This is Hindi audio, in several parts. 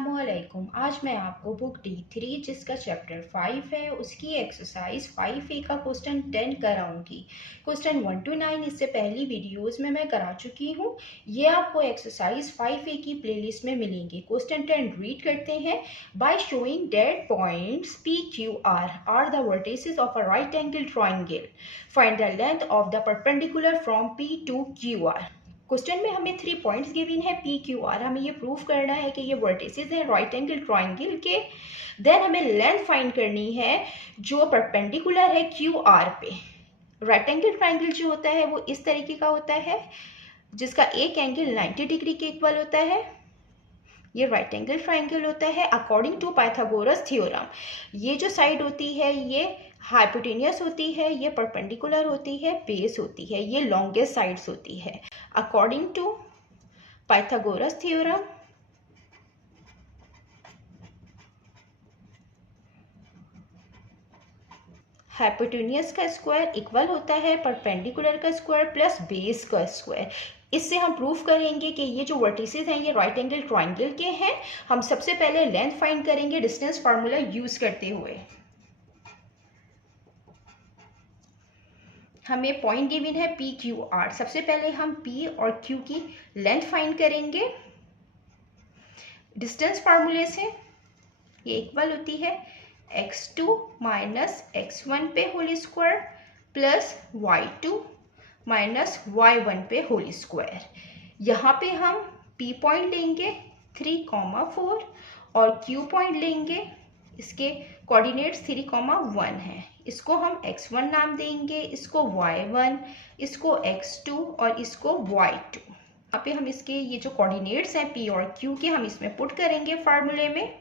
अस्सलामुअलैकुम। आज मैं आपको बुक D3 जिसका चैप्टर 5 है उसकी एक्सरसाइज 5A का क्वेश्चन 10 कराऊंगी। क्वेश्चन 1 to 9 इससे पहली वीडियोस में मैं करा चुकी हूँ। ये आपको एक्सरसाइज 5A की प्लेलिस्ट में मिलेंगी। क्वेश्चन 10 रीड करते हैं। By showing that points PQR are the vertices of a right angle triangle, find the length of the perpendicular from P to QR। Question में हमें 3 पॉइंट्स गिवन है PQR। हमें ये प्रूव करना है कि ये वर्टिसेस हैं राइट एंगल ट्रायंगल के। देन हमें लेंथ फाइंड करनी है जो परपेंडिकुलर है QR पे। राइट एंगल ट्रायंगल जो होता है वो इस तरीके का होता है जिसका एक एंगल 90 डिग्री के इक्वल होता है। ये राइट एंगल ट्रायंगल होता है अकॉर्डिंग टू पाइथागोरस थ्योरम। ये जो साइड होती है ये हाइपोटेनियस होती है, ये परपेंडिकुलर होती है, बेस होती है, ये लॉन्गेस्ट साइड्स होती है according to Pythagoras theorem. Hypotenuse का स्क्वायर इक्वल होता है परपेंडिकुलर का स्क्वायर प्लस बेस का स्क्वायर। इससे हम प्रूव करेंगे कि ये जो वर्टिसेस हैं ये राइट एंगल ट्रायंगल के हैं। हम सबसे पहले लेंथ फाइंड करेंगे डिस्टेंस फार्मूला यूज करते हुए। हमें पॉइंट गिवन है PQR। सबसे पहले हम P और Q की लेंथ फाइंड करेंगे डिस्टेंस फार्मूले से। ये इक्वल होती है x2 माइनस x1 पे whole square plus y2 minus y1 पे होल स्क्वायर। यहाँ पे हम P पॉइंट लेंगे 3,4 और Q पॉइंट लेंगे, इसके कोऑर्डिनेट्स 3,1 है। इसको हम x1 नाम देंगे, इसको y1, इसको x2 और इसको y2। यहाँ पे हम इसके ये जो कोऑर्डिनेट्स हैं P और Q के हम इसमें पुट करेंगे फार्मूले में।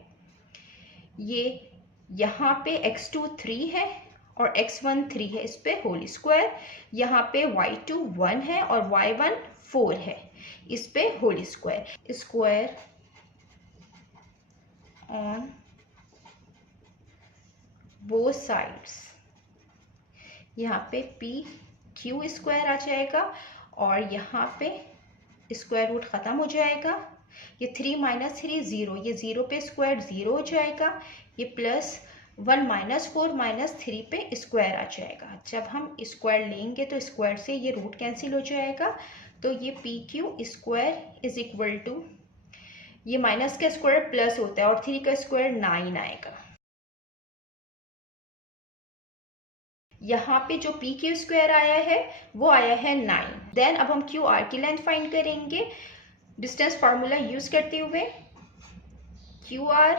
ये यहाँ पे x2 3 है और x1 3 है, इस पे होल स्क्वायर। यहाँ पे y2 1 है और y1 4 है, इस पे whole square. Square on both sides. यहाँ पे PQ स्क्वायर आ जाएगा और यहाँ पे स्क्वायर रूट ख़त्म हो जाएगा। ये 3 माइनस 3 0, ये 0 पे स्क्वायर 0 हो जाएगा। ये प्लस 1 माइनस 4 माइनस 3 पे स्क्वायर आ जाएगा। जब हम स्क्वायर लेंगे तो स्क्वायर से ये रूट कैंसिल हो जाएगा। तो ये PQ square is equal to, ये माइनस का स्क्वायर प्लस होता है और 3 का स्क्वायर 9 आएगा। यहाँ पे जो PQ स्क्वायर आया है वो आया है 9। देन अब हम QR की लेंथ फाइंड करेंगे डिस्टेंस फार्मूला यूज करते हुए। QR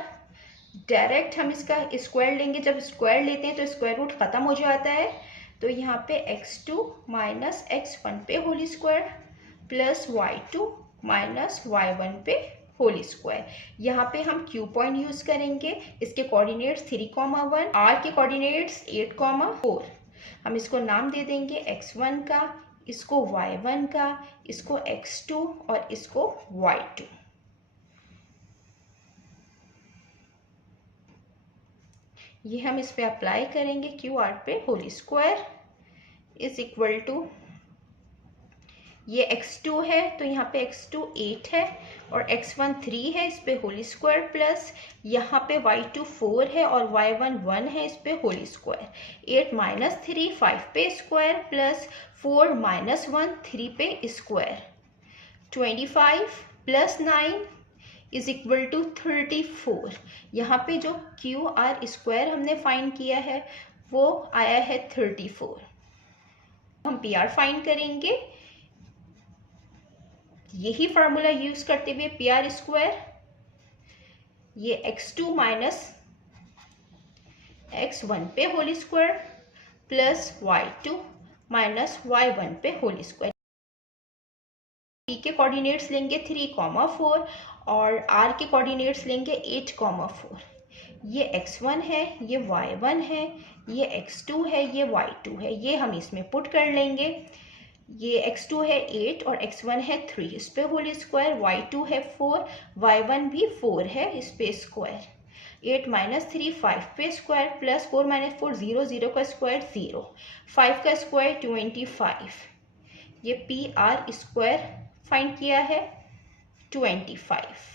डायरेक्ट हम इसका स्क्वायर लेंगे। जब स्क्वायर लेते हैं तो स्क्वायर रूट खत्म हो जाता है। तो यहाँ पे x2 माइनस x1 पे whole square plus y2 minus y1 पे होल स्क्वायर। यहाँ पे हम Q पॉइंट यूज करेंगे, इसके कोऑर्डिनेट्स 3,1, R के कोऑर्डिनेट्स 8,4। हम इसको नाम दे देंगे x1 का, इसको y1 का, इसको x2 और इसको y2। ये हम इस पे अप्लाई करेंगे QR पे। Whole square is equal to, ये x2 है तो यहाँ पे x2 8 है और x1 3 है, इस पे होल स्क्वायर प्लस यहाँ पे y2 4 है और y1 1 है, इस पे होल स्क्वायर। 8 माइनस 3 5 पे स्क्वायर प्लस 4 माइनस 1 3 पे square. 25 plus 9 is equal to 34। यहाँ पे जो QR स्क्वायर हमने फाइंड किया है वो आया है 34। हम PR फाइंड करेंगे यही फार्मूला यूज करते हुए। PR स्क्वायर, ये x2 माइनस x1 पे whole square plus y2 minus y1 पे होल स्क्वायर। P के कोऑर्डिनेट्स लेंगे 3,4 और R के कोऑर्डिनेट्स लेंगे 8,4। ये x1 है, ये y1 है, ये x2 है, ये y2 है। ये हम इसमें पुट कर लेंगे। ये x2 है 8 और x1 है 3, इस पे होल स्क्वायर। y2 है 4, y1 भी 4 है, इस पे स्क्वायर। 8 माइनस 3 5 पे स्क्वायर प्लस 4 माइनस 4 0, 0 का स्क्वायर 0, 5 का स्क्वायर 25। ये PR स्क्वायर फाइंड किया है 25।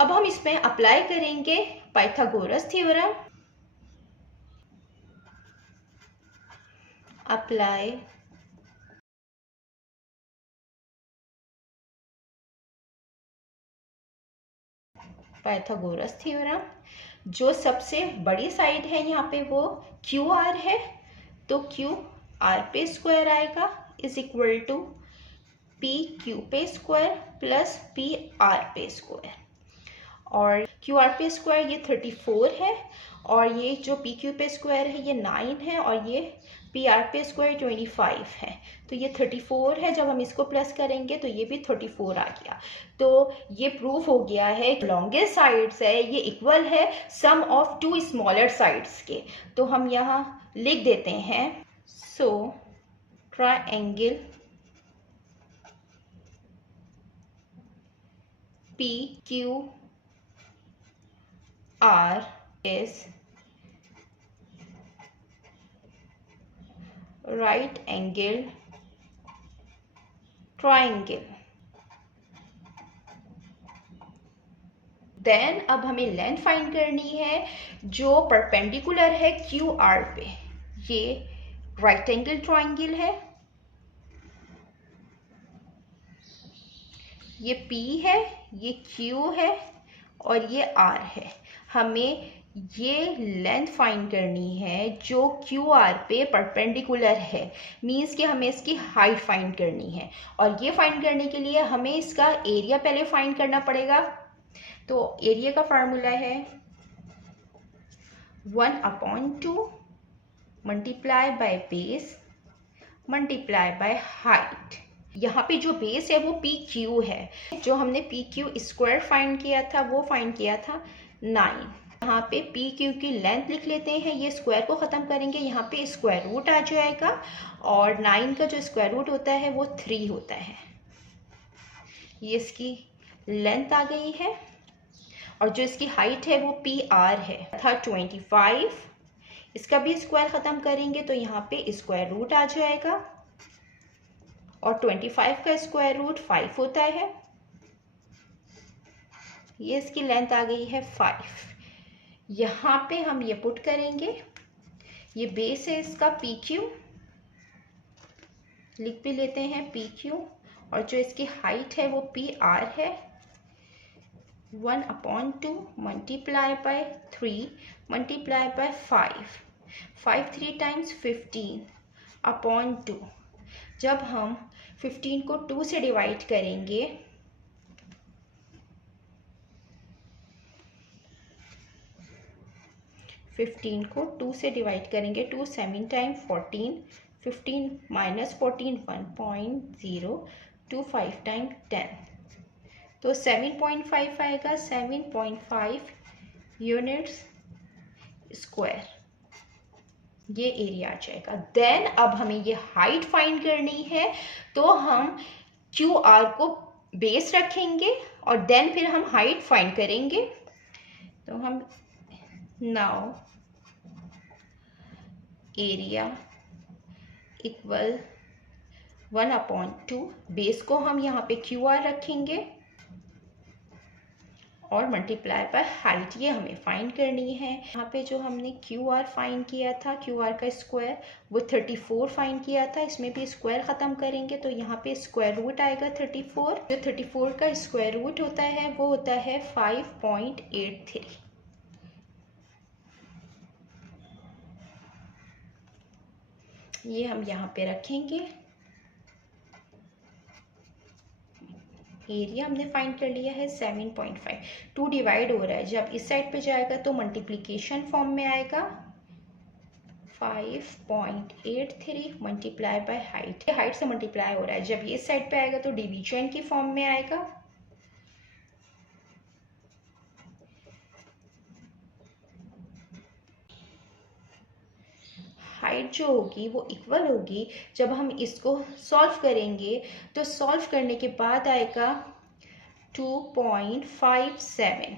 अब हम इसमें अप्लाई करेंगे Pythagoras theorem. Apply Pythagoras theorem. जो सबसे बड़ी साइड है यहाँ पे वो क्यू आर है, तो क्यू आर पे स्क्वायर आएगा is equal to P Q पे स्क्वायर प्लस पी आर पे स्क्वायर। और क्यू आर पे स्क्वायर ये 34 है, और ये जो पी क्यू पे स्क्वायर है ये 9 है, और ये पी आर पे स्क्वायर 25 है। तो ये 34 है, जब हम इसको प्लस करेंगे तो ये भी 34 आ गया। तो ये प्रूफ हो गया है लॉन्गेस्ट साइड्स है ये इक्वल है sum of two smaller sides के। तो हम यहाँ लिख देते हैं, so triangle P Q R is right angle triangle। Then अब हमें लेंथ फाइंड करनी है जो परपेंडिकुलर है क्यू आर पे। ये राइट एंगल ट्राइंगल है, ये P है, ये Q है और ये R है। हमें ये लेंथ फाइंड करनी है जो क्यू आर पे परपेंडिकुलर है, मीन्स कि हमें इसकी हाइट फाइंड करनी है। और ये फाइंड करने के लिए हमें इसका एरिया पहले फाइंड करना पड़ेगा। तो एरिया का फार्मूला है 1/2 multiply by base multiply by height. यहाँ पे जो बेस है वो पी क्यू है। जो हमने पी क्यू स्क्वायर फाइंड किया था वो फाइंड किया था 9। यहाँ पे पी क्यू की लेंथ लिख लेते हैं, ये स्क्वायर को ख़त्म करेंगे, यहाँ पे स्क्वायर रूट आ जाएगा, और 9 का जो स्क्वायर रूट होता है वो 3 होता है। ये इसकी लेंथ आ गई है, और जो इसकी हाइट है वो पी आर है था 25। इसका भी स्क्वायर ख़त्म करेंगे तो यहाँ पे स्क्वायर रूट आ जाएगा, और 25 का स्क्वायर रूट 5 होता है। ये इसकी लेंथ आ गई है 5। यहाँ पे हम ये पुट करेंगे, ये बेस है इसका पी क्यू, लिख भी लेते हैं पी क्यू, और जो इसकी हाइट है वो पी आर है। 1/2 multiply by 3 multiply by 5। 5 3 times 15/2। जब हम 15 को 2 से डिवाइड करेंगे 15 को 2 से डिवाइड करेंगे, 2 7 टाइम 14, 15 माइनस 14 1.0, 2 5 टाइम 10, तो 7.5 आएगा। 7.5 यूनिट्स स्क्वायर ये एरिया आ जाएगा। देन अब हमें ये हाइट फाइंड करनी है, तो हम क्यू आर को बेस रखेंगे और देन फिर हम हाइट फाइंड करेंगे। तो हम नाउ एरिया इक्वल 1/2, बेस को हम यहाँ पे क्यू आर रखेंगे और मल्टीप्लाई बाय हाइट, ये हमें फाइंड करनी है। यहाँ पे जो हमने क्यू आर फाइंड किया था, क्यू आर का स्क्वायर वो 34 फाइंड किया था, इसमें भी स्क्वायर ख़त्म करेंगे तो यहाँ पे स्क्वायर रूट आएगा 34। जो 34 का स्क्वायर रूट होता है वो होता है 5.83। ये हम यहाँ पे रखेंगे। एरिया हमने फाइंड कर लिया है 7.5। 2 डिवाइड हो रहा है, जब इस साइड पे जाएगा तो मल्टीप्लिकेशन फॉर्म में आएगा। 5.83 मल्टीप्लाई बाय हाइट, हाइट से मल्टीप्लाई हो रहा है, जब ये इस साइड पे आएगा तो डिवीजन की फॉर्म में आएगा। हाइट जो होगी वो इक्वल होगी, जब हम इसको सॉल्व करेंगे तो सॉल्व करने के बाद आएगा 2.57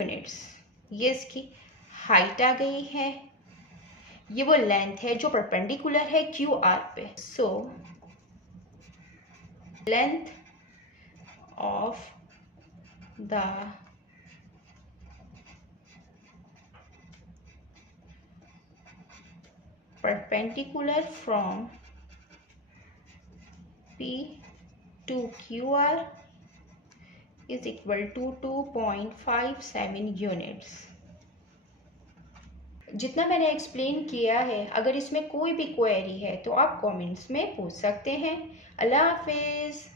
यूनिट्स। ये इसकी हाइट आ गई है। ये वो लेंथ है जो परपेंडिकुलर है क्यू आर पे। So length of the perpendicular from P to QR is equal to 2.57 units. जितना मैंने एक्सप्लेन किया है, अगर इसमें कोई भी क्वेरी है तो आप कमेंट्स में पूछ सकते हैं। अल्लाह हाफिज़।